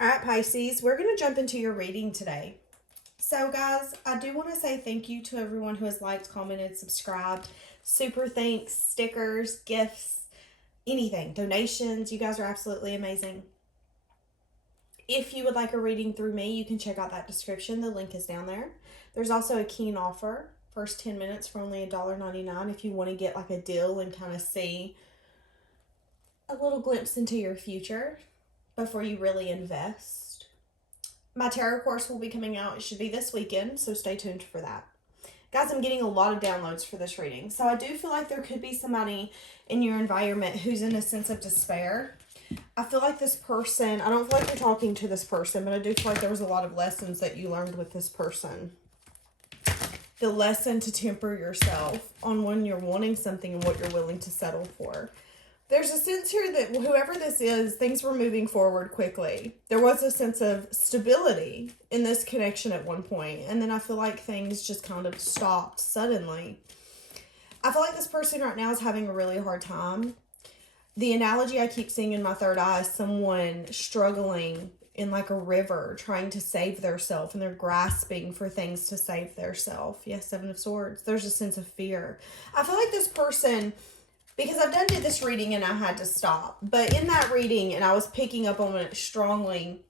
All right, Pisces, we're going to jump into your reading today. So, guys, I do want to say thank you to everyone who has liked, commented, subscribed. Super thanks, stickers, gifts, anything, donations. You guys are absolutely amazing. If you would like a reading through me, you can check out that description. The link is down there. There's also a keen offer. First 10 minutes for only $1.99 if you want to get like a deal and kind of see a little glimpse into your future before you really invest. My tarot course will be coming out. It should be this weekend, so stay tuned for that. Guys, I'm getting a lot of downloads for this reading. So I do feel like there could be somebody in your environment who's in a sense of despair. I feel like this person, I don't feel like you're talking to this person, but I do feel like there was a lot of lessons that you learned with this person. The lesson to temper yourself on when you're wanting something and what you're willing to settle for. There's a sense here that whoever this is, things were moving forward quickly. There was a sense of stability in this connection at one point, and then I feel like things just kind of stopped suddenly. I feel like this person right now is having a really hard time. The analogy I keep seeing in my third eye is someone struggling in like a river, trying to save their self, and they're grasping for things to save their self. Yes, Seven of Swords. There's a sense of fear. I feel like this person, because I've did this reading and I had to stop. But in that reading, and I was picking up on it strongly,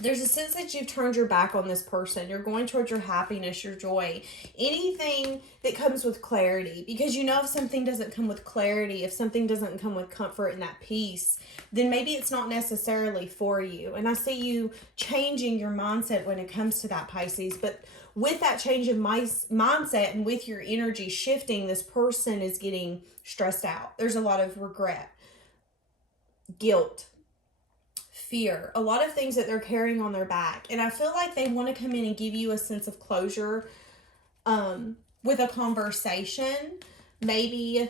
there's a sense that you've turned your back on this person. You're going towards your happiness, your joy, anything that comes with clarity. Because you know if something doesn't come with clarity, if something doesn't come with comfort and that peace, then maybe it's not necessarily for you. And I see you changing your mindset when it comes to that, Pisces. But with that change of mindset and with your energy shifting, this person is getting stressed out. There's a lot of regret, guilt, fear, a lot of things that they're carrying on their back. And I feel like they want to come in and give you a sense of closure with a conversation, maybe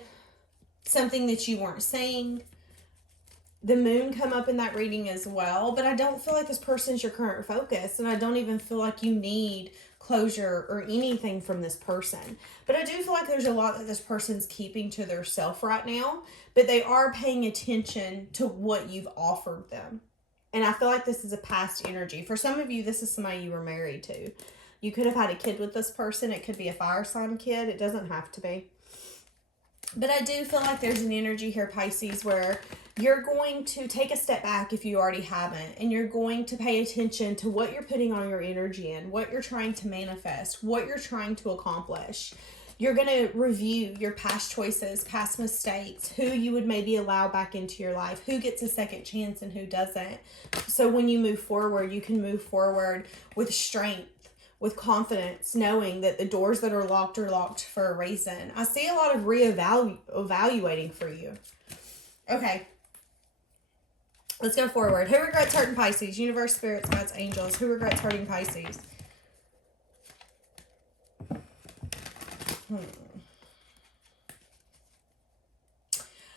something that you weren't saying. The moon come up in that reading as well, but I don't feel like this person's your current focus, and I don't even feel like you need closure or anything from this person. But I do feel like there's a lot that this person's keeping to their self right now, but they are paying attention to what you've offered them. And I feel like this is a past energy. For some of you, this is somebody you were married to. You could have had a kid with this person. It could be a fire sign kid. It doesn't have to be. But I do feel like there's an energy here, Pisces, where you're going to take a step back if you already haven't, and you're going to pay attention to what you're putting on your energy in, what you're trying to manifest, what you're trying to accomplish. You're going to review your past choices, past mistakes, who you would maybe allow back into your life, who gets a second chance and who doesn't. So when you move forward, you can move forward with strength, with confidence, knowing that the doors that are locked for a reason. I see a lot of evaluating for you. Okay. Let's go forward. Who regrets hurting Pisces? Universe, spirits, guides, angels. Who regrets hurting Pisces?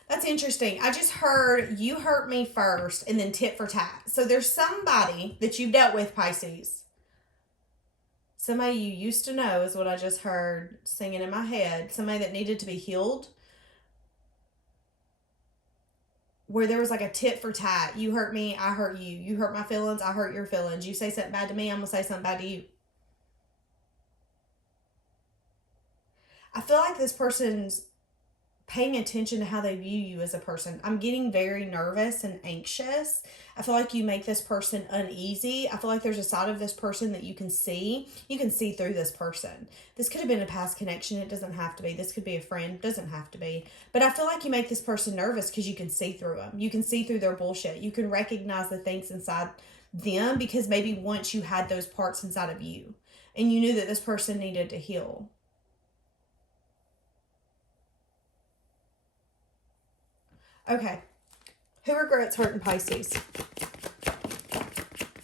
That's interesting. I just heard you hurt me first and then tit for tat. So there's somebody that you've dealt with, Pisces. Somebody you used to know is what I just heard singing in my head. Somebody that needed to be healed. Where there was like a tit for tat. You hurt me, I hurt you. You hurt my feelings, I hurt your feelings. You say something bad to me, I'm going to say something bad to you. I feel like this person's paying attention to how they view you as a person. I'm getting very nervous and anxious. I feel like you make this person uneasy. I feel like there's a side of this person that you can see. You can see through this person. This could have been a past connection. It doesn't have to be. This could be a friend. It doesn't have to be. But I feel like you make this person nervous because you can see through them. You can see through their bullshit. You can recognize the things inside them because maybe once you had those parts inside of you and you knew that this person needed to heal. Okay. Who regrets hurting Pisces?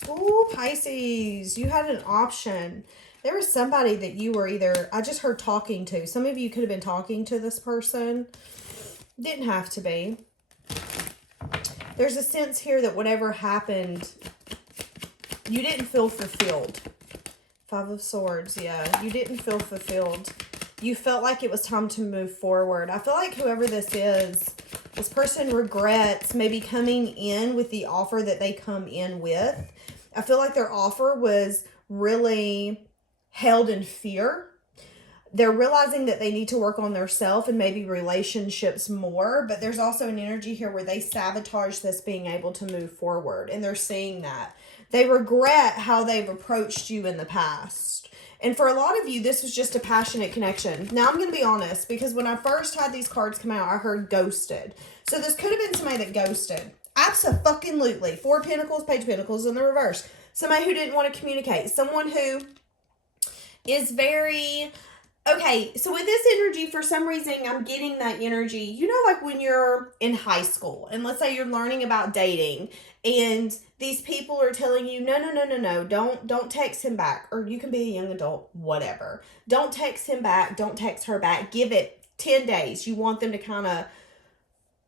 Ooh, Pisces. You had an option. There was somebody that you were either, I just heard talking to. Some of you could have been talking to this person. Didn't have to be. There's a sense here that whatever happened, you didn't feel fulfilled. Five of Swords, yeah. You didn't feel fulfilled. You felt like it was time to move forward. I feel like whoever this is, This person regrets maybe coming in with the offer that they come in with. I feel like their offer was really held in fear. They're realizing that they need to work on their self and maybe relationships more, but there's also an energy here where they sabotage this being able to move forward, and they're seeing that. They regret how they've approached you in the past. And for a lot of you, this was just a passionate connection. Now, I'm going to be honest, because when I first had these cards come out, I heard ghosted. So this could have been somebody that ghosted. Absolutely. 4 Pentacles, Page of Pentacles in the reverse. Somebody who didn't want to communicate. Someone who is very... Okay, so with this energy, for some reason, I'm getting that energy. You know, like when you're in high school, and let's say you're learning about dating, and these people are telling you, no, don't text him back. Or you can be a young adult, whatever. Don't text him back. Don't text her back. Give it 10 days. You want them to kind of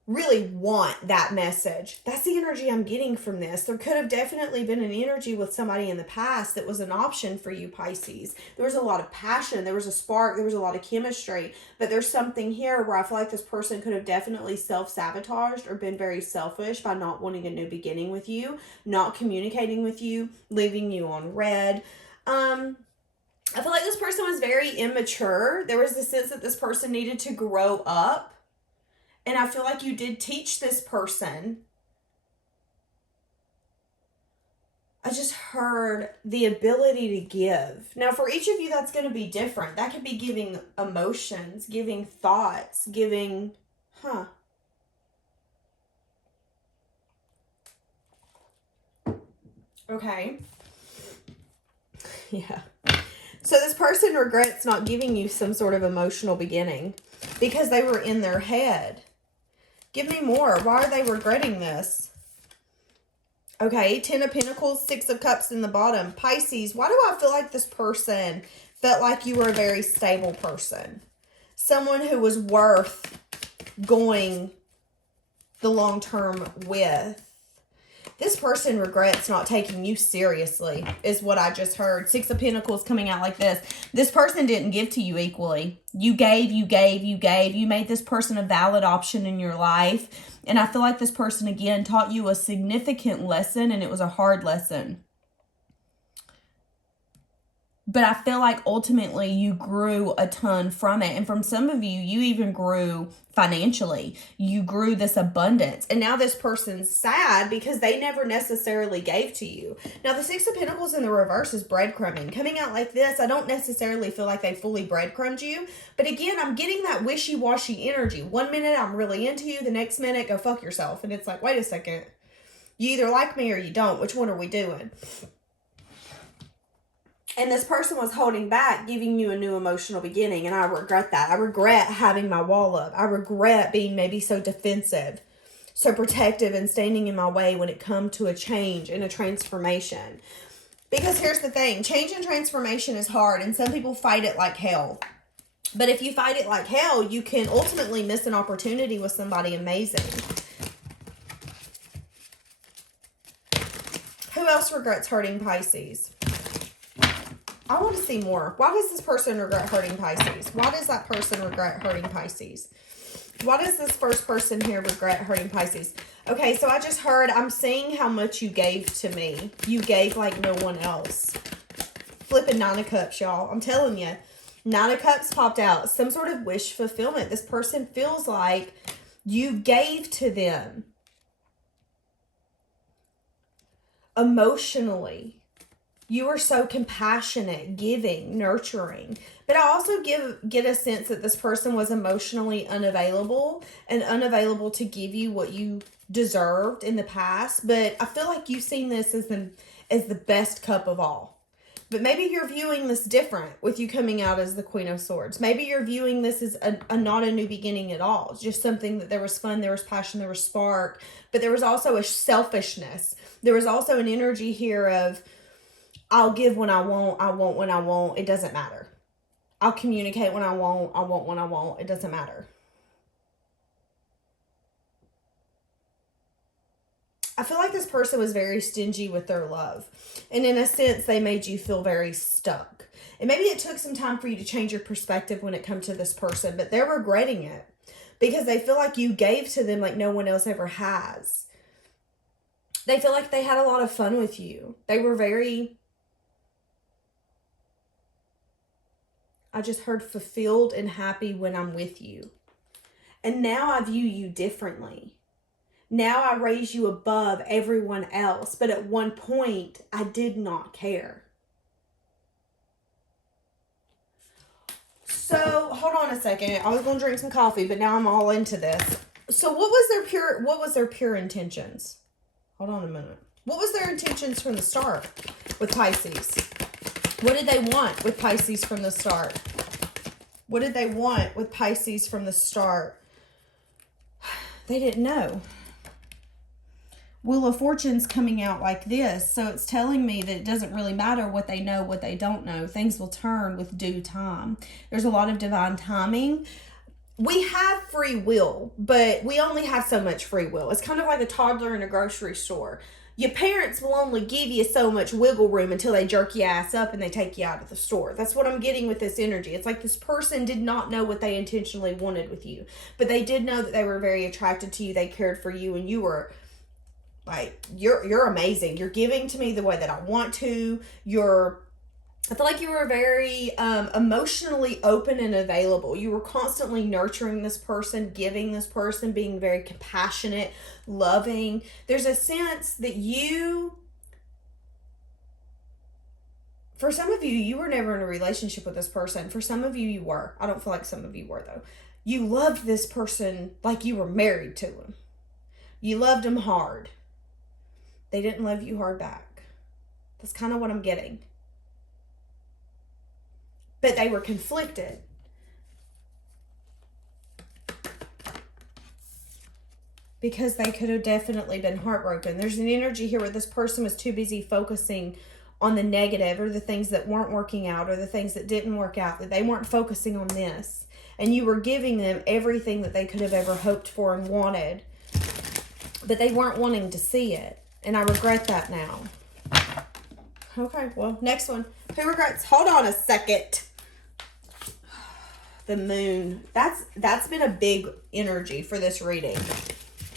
really want that message. That's the energy I'm getting from this. There could have definitely been an energy with somebody in the past that was an option for you, Pisces. There was a lot of passion. There was a spark. There was a lot of chemistry. But there's something here where I feel like this person could have definitely self-sabotaged or been very selfish by not wanting a new beginning with you, not communicating with you, leaving you on red. I feel like this person was very immature. There was the sense that this person needed to grow up. And I feel like you did teach this person. I just heard the ability to give. Now, for each of you, that's going to be different. That could be giving emotions, giving thoughts, giving, Okay. Yeah. So this person regrets not giving you some sort of emotional beginning because they were in their head. Give me more. Why are they regretting this? Okay, 10 of Pentacles, 6 of Cups in the bottom. Pisces, why do I feel like this person felt like you were a very stable person? Someone who was worth going the long term with. This person regrets not taking you seriously, is what I just heard. 6 of Pentacles coming out like this. This person didn't give to you equally. You gave. You made this person a valid option in your life. And I feel like this person, again, taught you a significant lesson, and it was a hard lesson. But I feel like ultimately you grew a ton from it. And from some of you, you even grew financially. You grew this abundance. And now this person's sad because they never necessarily gave to you. Now, the 6 of Pentacles in the reverse is breadcrumbing. Coming out like this, I don't necessarily feel like they fully breadcrumbed you. But again, I'm getting that wishy-washy energy. 1 minute, I'm really into you. The next minute, go fuck yourself. And it's like, wait a second. You either like me or you don't. Which one are we doing? And this person was holding back, giving you a new emotional beginning. And I regret that. I regret having my wall up. I regret being maybe so defensive, so protective, and standing in my way when it comes to a change and a transformation. Because here's the thing. Change and transformation is hard. And some people fight it like hell. But if you fight it like hell, you can ultimately miss an opportunity with somebody amazing. Who else regrets hurting Pisces? I want to see more. Why does this person regret hurting Pisces? Why does that person regret hurting Pisces? Why does this first person here regret hurting Pisces? Okay, so I just heard, I'm seeing how much you gave to me. You gave like no one else. Flipping 9 of Cups, y'all. I'm telling you. 9 of Cups popped out. Some sort of wish fulfillment. This person feels like you gave to them emotionally. You are so compassionate, giving, nurturing. But I also get a sense that this person was emotionally unavailable and unavailable to give you what you deserved in the past. But I feel like you've seen this as the best cup of all. But maybe you're viewing this different with you coming out as the Queen of Swords. Maybe you're viewing this as not a new beginning at all. It's just something that there was fun, there was passion, there was spark. But there was also a selfishness. There was also an energy here of, I'll give when I want when I want, it doesn't matter. I'll communicate when I want when I want, it doesn't matter. I feel like this person was very stingy with their love. And in a sense, they made you feel very stuck. And maybe it took some time for you to change your perspective when it comes to this person, but they're regretting it. because they feel like you gave to them like no one else ever has. They feel like they had a lot of fun with you. They were very, I just heard fulfilled and happy when I'm with you. And now I view you differently. Now I raise you above everyone else. But at one point, I did not care. So, hold on a second. I was going to drink some coffee, but now I'm all into this. So, what was their pure intentions? Hold on a minute. What was their intentions from the start with Pisces? What did they want with Pisces from the start? What did they want with Pisces from the start? They didn't know. Wheel of Fortune's coming out like this, so it's telling me that it doesn't really matter what they know, what they don't know. Things will turn with due time. There's a lot of divine timing. We have free will, but we only have so much free will. It's kind of like a toddler in a grocery store. Your parents will only give you so much wiggle room until they jerk your ass up and they take you out of the store. That's what I'm getting with this energy. It's like this person did not know what they intentionally wanted with you, but they did know that they were very attracted to you. They cared for you, and you were like, you're amazing. You're giving to me the way that I want to. I feel like you were very emotionally open and available. You were constantly nurturing this person, giving this person, being very compassionate, loving. There's a sense that for some of you, you were never in a relationship with this person. For some of you, you were. I don't feel like some of you were, though. You loved this person like you were married to him. You loved him hard. They didn't love you hard back. That's kind of what I'm getting. But they were conflicted. Because they could have definitely been heartbroken. There's an energy here where this person was too busy focusing on the negative, or the things that weren't working out, or the things that didn't work out, that they weren't focusing on this. And you were giving them everything that they could have ever hoped for and wanted. But they weren't wanting to see it. And I regret that now. Okay, well, next one. Who regrets? Hold on a second. The moon. That's been a big energy for this reading.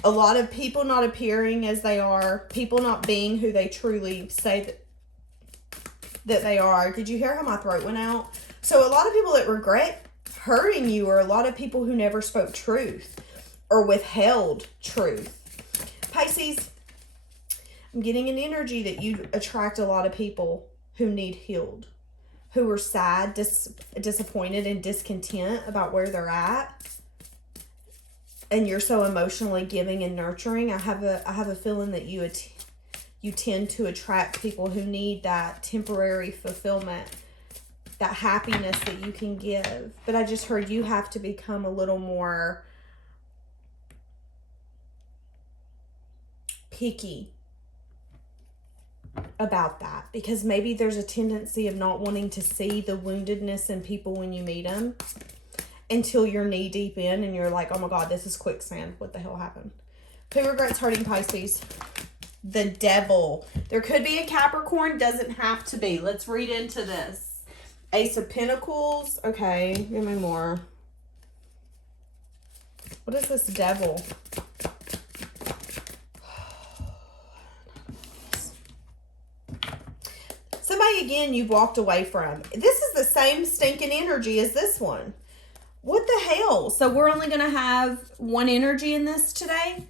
A lot of people not appearing as they are. People not being who they truly say that they are. Did you hear how my throat went out? So a lot of people that regret hurting you are a lot of people who never spoke truth or withheld truth. Pisces, I'm getting an energy that you attract a lot of people who need healed, who are sad, disappointed, and discontent about where they're at. And you're so emotionally giving and nurturing. I have a feeling that you tend to attract people who need that temporary fulfillment, that happiness that you can give. But I just heard you have to become a little more picky about that, because maybe there's a tendency of not wanting to see the woundedness in people when you meet them until you're knee deep in and you're like, oh my God, this is quicksand. What the hell happened? Who regrets hurting Pisces? The Devil. There could be a Capricorn, doesn't have to be. Let's read into this. Ace of Pentacles. Okay, give me more. What is this Devil? Somebody, again, you've walked away from. This is the same stinking energy as this one. What the hell? So we're only going to have one energy in this today?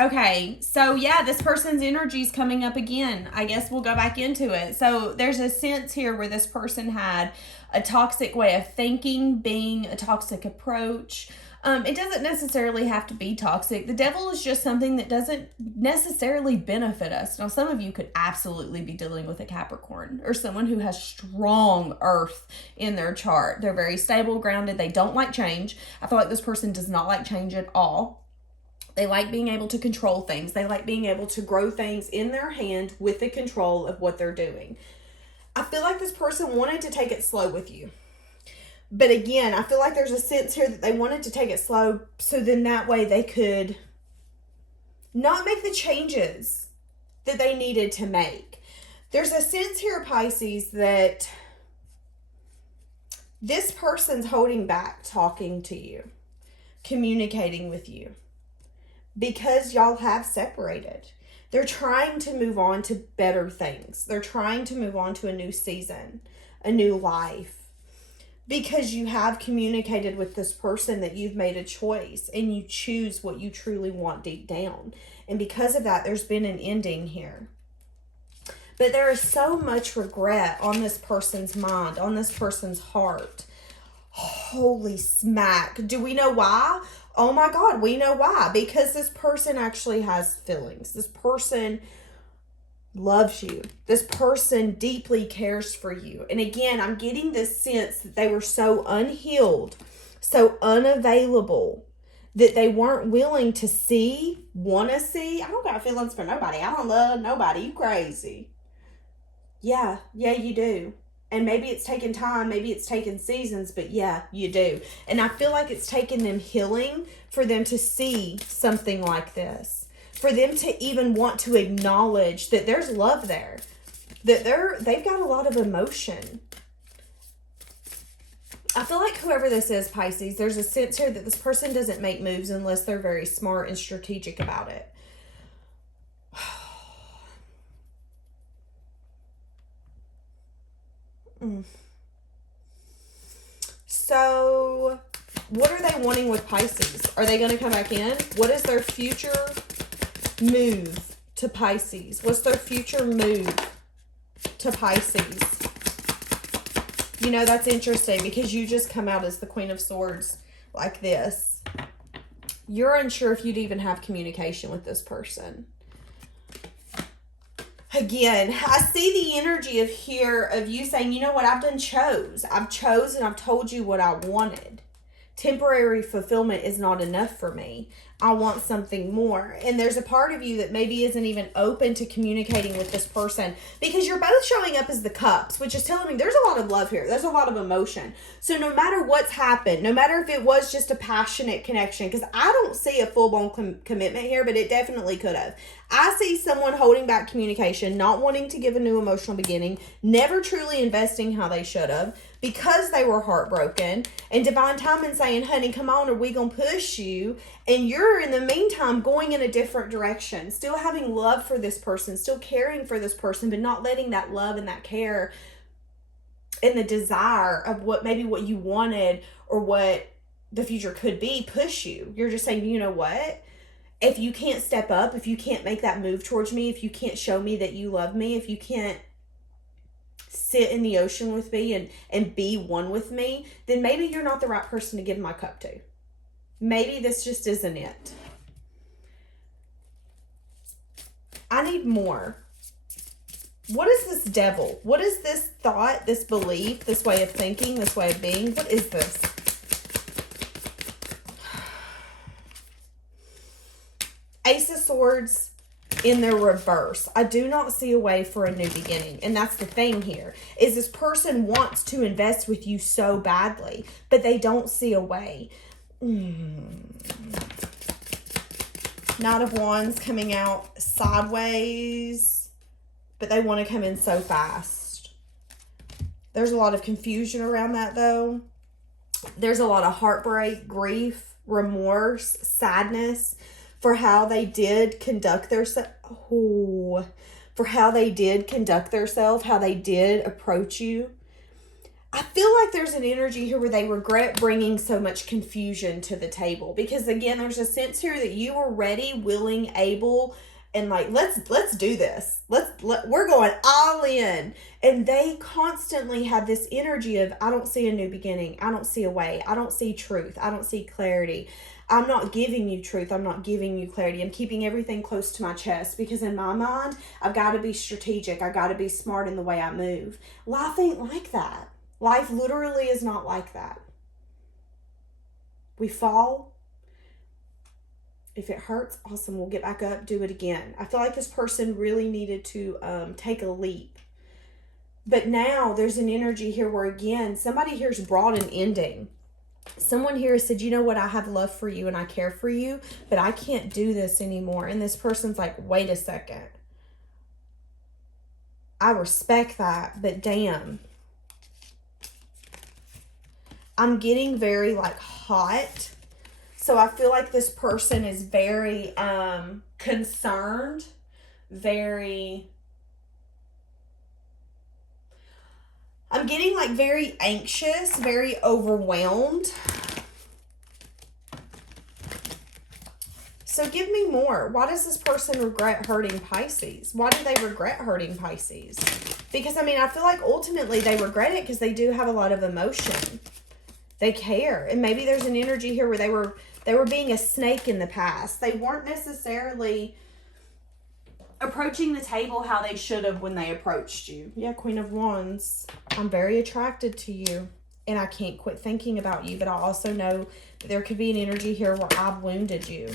Okay, so yeah, this person's energy is coming up again. I guess we'll go back into it. So there's a sense here where this person had a toxic way of thinking, being a toxic approach. It doesn't necessarily have to be toxic. The Devil is just something that doesn't necessarily benefit us. Now, some of you could absolutely be dealing with a Capricorn or someone who has strong earth in their chart. They're very stable, grounded. They don't like change. I feel like this person does not like change at all. They like being able to control things. They like being able to grow things in their hand with the control of what they're doing. I feel like this person wanted to take it slow with you. But again, I feel like there's a sense here that they wanted to take it slow so then that way they could not make the changes that they needed to make. There's a sense here, Pisces, that This person's holding back talking to you, communicating with you, because y'all have separated. They're trying to move on to better things. They're trying to move on to a new season, a new life. Because you have communicated with this person that you've made a choice and you choose what you truly want deep down. And because of that, there's been an ending here. But there is so much regret on this person's mind, on this person's heart. Holy smack. Do we know why? Oh my God, we know why. Because this person actually has feelings. This person loves you. This person deeply cares for you. And again, I'm getting this sense that they were so unhealed, so unavailable, that they weren't willing to see, want to see. I don't got feelings for nobody. I don't love nobody. You crazy. Yeah, you do. And maybe it's taken time, maybe it's taken seasons, but yeah, you do. And I feel like it's taken them healing for them to see something like this. For them to even want to acknowledge that there's love there, that they've got a lot of emotion. I feel like whoever this is, Pisces, there's a sense here that this person doesn't make moves unless they're very smart and strategic about it. So, what are they wanting with Pisces? Are they going to come back in? What is their future move to Pisces? What's their future move to Pisces? You know, that's interesting because you just come out as the Queen of Swords like this. You're unsure if you'd even have communication with this person. Again, I see the energy of here of you saying, you know what, I've chose and I've told you what I wanted. Temporary fulfillment is not enough for me. I want something more. And there's a part of you that maybe isn't even open to communicating with this person because you're both showing up as the cups, which is telling me there's a lot of love here. There's a lot of emotion. So no matter what's happened, no matter if it was just a passionate connection, because I don't see a full-blown commitment here, but it definitely could have. I see someone holding back communication, not wanting to give a new emotional beginning, never truly investing how they should have because they were heartbroken, and divine timing saying, honey, come on, are we going to push you? And you're, in the meantime, going in a different direction, still having love for this person, still caring for this person, but not letting that love and that care and the desire of what you wanted or what the future could be push you. You're just saying, you know what? If you can't step up, if you can't make that move towards me, if you can't show me that you love me, if you can't sit in the ocean with me and be one with me, then maybe you're not the right person to give my cup to. Maybe this just isn't it. I need more. What is this devil? What is this thought, this belief, this way of thinking, this way of being? What is this? Ace of Swords in the reverse. I do not see a way for a new beginning. And that's the thing here, is this person wants to invest with you so badly, but they don't see a way. Knight of Wands coming out sideways, but they want to come in so fast. There's a lot of confusion around that, though. There's a lot of heartbreak, grief, remorse, sadness for how they did conduct themselves. For how they did conduct themselves, how they did approach you. I feel like there's an energy here where they regret bringing so much confusion to the table. Because again, there's a sense here that you were ready, willing, able, and like, let's do this. We're going all in. And they constantly had this energy of, I don't see a new beginning. I don't see a way. I don't see truth. I don't see clarity. I'm not giving you truth. I'm not giving you clarity. I'm keeping everything close to my chest because in my mind, I've got to be strategic. I got to be smart in the way I move. Life ain't like that. Life literally is not like that. We fall. If it hurts, awesome. We'll get back up, do it again. I feel like this person really needed to take a leap. But now there's an energy here where, again, somebody here's brought an ending. Someone here said, you know what, I have love for you and I care for you, but I can't do this anymore. And this person's like, wait a second. I respect that, but damn. I'm getting very like hot. So I feel like this person is very concerned, very, I'm getting like very anxious, very overwhelmed. So give me more. Why does this person regret hurting Pisces? Why do they regret hurting Pisces? Because, I mean, I feel like ultimately they regret it because they do have a lot of emotion. They care. And maybe there's an energy here where they were being a snake in the past. They weren't necessarily approaching the table how they should have when they approached you. Yeah, Queen of Wands. I'm very attracted to you. And I can't quit thinking about you. But I also know that there could be an energy here where I've wounded you.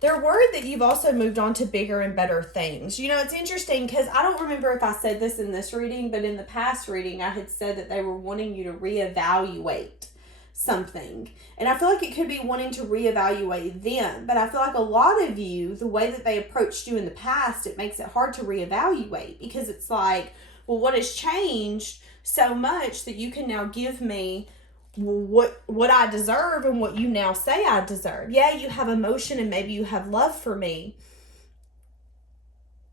They're worried that you've also moved on to bigger and better things. You know, it's interesting because I don't remember if I said this in this reading, but in the past reading, I had said that they were wanting you to reevaluate something. And I feel like it could be wanting to reevaluate them. But I feel like a lot of you, the way that they approached you in the past, it makes it hard to reevaluate because it's like, well, what has changed so much that you can now give me what I deserve and what you now say I deserve. Yeah, you have emotion and maybe you have love for me.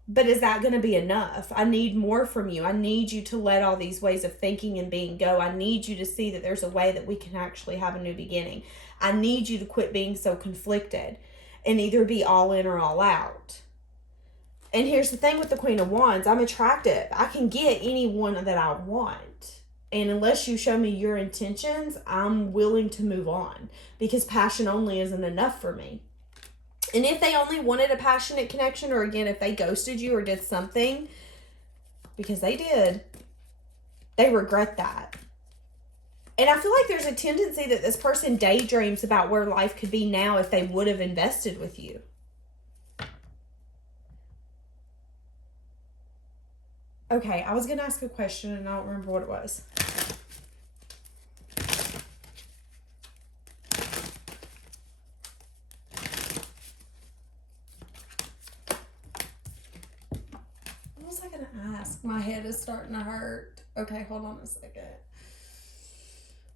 But is that going to be enough? I need more from you. I need you to let all these ways of thinking and being go. I need you to see that there's a way that we can actually have a new beginning. I need you to quit being so conflicted and either be all in or all out. And here's the thing with the Queen of Wands. I'm attractive. I can get anyone that I want. And unless you show me your intentions, I'm willing to move on because passion only isn't enough for me. And if they only wanted a passionate connection, or again, if they ghosted you or did something, because they did, they regret that. And I feel like there's a tendency that this person daydreams about where life could be now if they would have invested with you. Okay, I was going to ask a question and I don't remember what it was. What was I going to ask? My head is starting to hurt. Okay, hold on a second.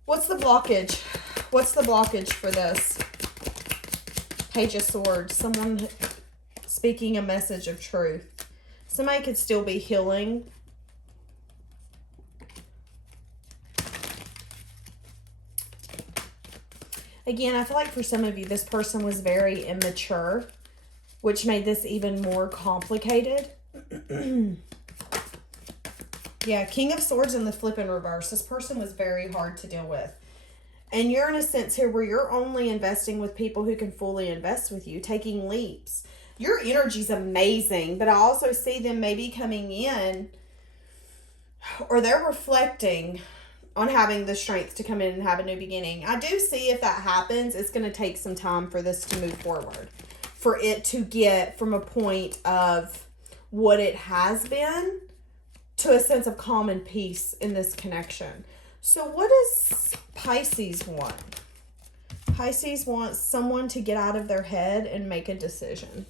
What's the blockage? What's the blockage for this? Page of Swords. Someone speaking a message of truth. Somebody could still be healing. Again, I feel like for some of you, this person was very immature, which made this even more complicated. Yeah, King of Swords in the flip in reverse. This person was very hard to deal with. And you're in a sense here where you're only investing with people who can fully invest with you, taking leaps. Your energy's amazing, but I also see them maybe coming in or they're reflecting on having the strength to come in and have a new beginning. I do see if that happens, it's going to take some time for this to move forward, for it to get from a point of what it has been to a sense of calm and peace in this connection. So what does Pisces want? Pisces wants someone to get out of their head and make a decision.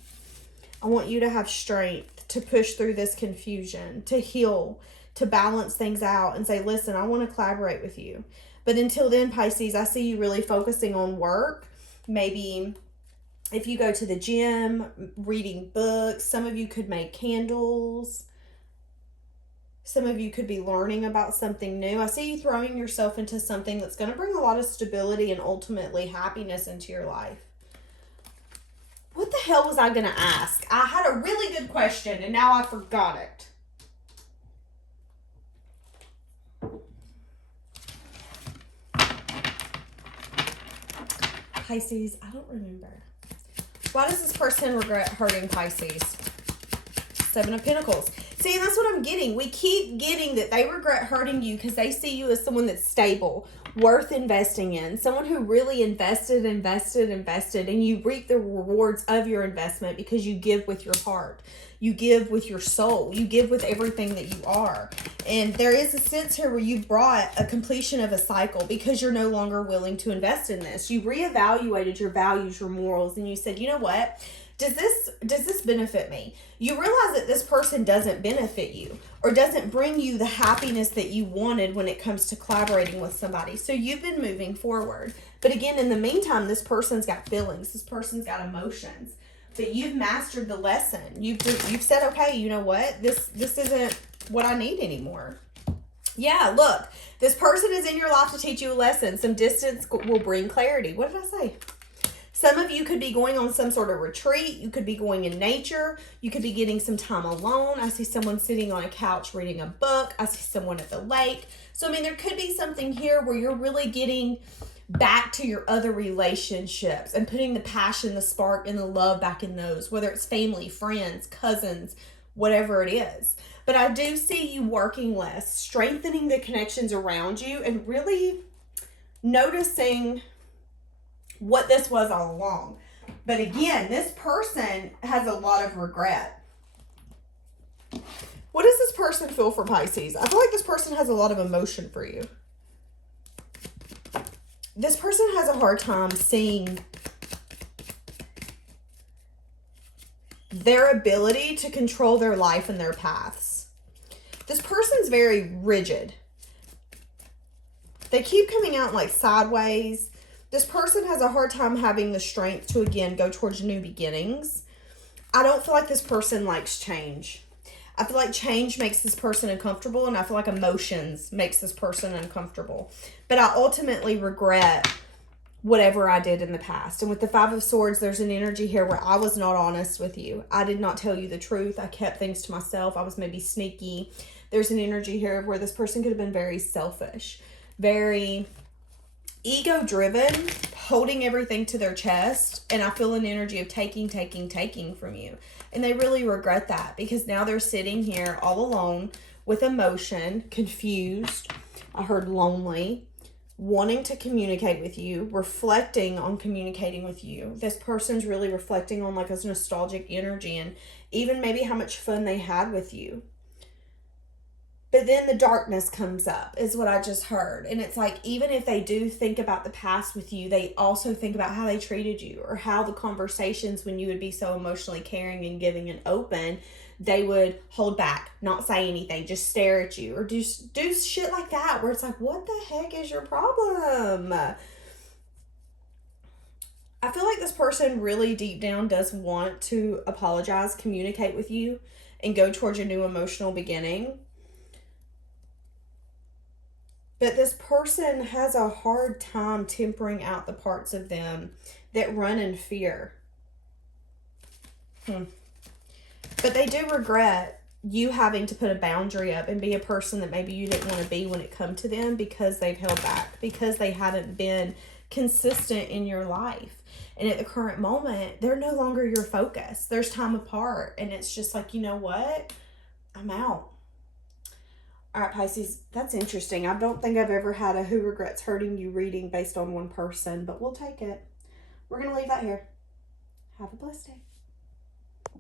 I want you to have strength to push through this confusion, to heal, to balance things out and say, listen, I want to collaborate with you. But until then, Pisces, I see you really focusing on work. Maybe if you go to the gym, reading books, some of you could make candles. Some of you could be learning about something new. I see you throwing yourself into something that's going to bring a lot of stability and ultimately happiness into your life. What the hell was I going to ask? I had a really good question and now I forgot it. Pisces, I don't remember. Why does this person regret hurting Pisces? Seven of Pentacles. See, and that's what I'm getting. We keep getting that they regret hurting you because they see you as someone that's stable, worth investing in, someone who really invested, and you reap the rewards of your investment because you give with your heart. You give with your soul. You give with everything that you are. And there is a sense here where you brought a completion of a cycle because you're no longer willing to invest in this. You reevaluated your values, your morals, and you said, you know what? does this benefit me? You realize that this person doesn't benefit you or doesn't bring you the happiness that you wanted when it comes to collaborating with somebody. So you've been moving forward. But again, in the meantime, this person's got feelings. This person's got emotions. But you've mastered the lesson. You've said, okay, you know what? This isn't what I need anymore. Yeah, look, this person is in your life to teach you a lesson. Some distance will bring clarity. What did I say? Some of you could be going on some sort of retreat. You could be going in nature. You could be getting some time alone. I see someone sitting on a couch reading a book. I see someone at the lake. So, I mean, there could be something here where you're really getting back to your other relationships and putting the passion, the spark, and the love back in those, whether it's family, friends, cousins, whatever it is. But I do see you working less, strengthening the connections around you, and really noticing what this was all along. But again, this person has a lot of regret. What does this person feel for Pisces? I feel like this person has a lot of emotion for you. This person has a hard time seeing their ability to control their life and their paths. This person's very rigid. They keep coming out like sideways. This person has a hard time having the strength to, again, go towards new beginnings. I don't feel like this person likes change. I feel like change makes this person uncomfortable, and I feel like emotions makes this person uncomfortable. But I ultimately regret whatever I did in the past. And with the Five of Swords, there's an energy here where I was not honest with you. I did not tell you the truth. I kept things to myself. I was maybe sneaky. There's an energy here where this person could have been very selfish, very ego-driven, holding everything to their chest, and I feel an energy of taking from you. And they really regret that because now they're sitting here all alone with emotion, confused. I heard lonely, wanting to communicate with you, reflecting on communicating with you. This person's really reflecting on like a nostalgic energy and even maybe how much fun they had with you. But then the darkness comes up, is what I just heard. And it's like, even if they do think about the past with you, they also think about how they treated you or how the conversations when you would be so emotionally caring and giving and open, they would hold back, not say anything, just stare at you or do shit like that where it's like, what the heck is your problem? I feel like this person really deep down does want to apologize, communicate with you, and go towards a new emotional beginning. But this person has a hard time tempering out the parts of them that run in fear. But they do regret you having to put a boundary up and be a person that maybe you didn't want to be when it come to them because they've held back, because they haven't been consistent in your life. And at the current moment, they're no longer your focus. There's time apart. And it's just like, you know what? I'm out. All right, Pisces, that's interesting. I don't think I've ever had a who regrets hurting you reading based on one person, but we'll take it. We're going to leave that here. Have a blessed day.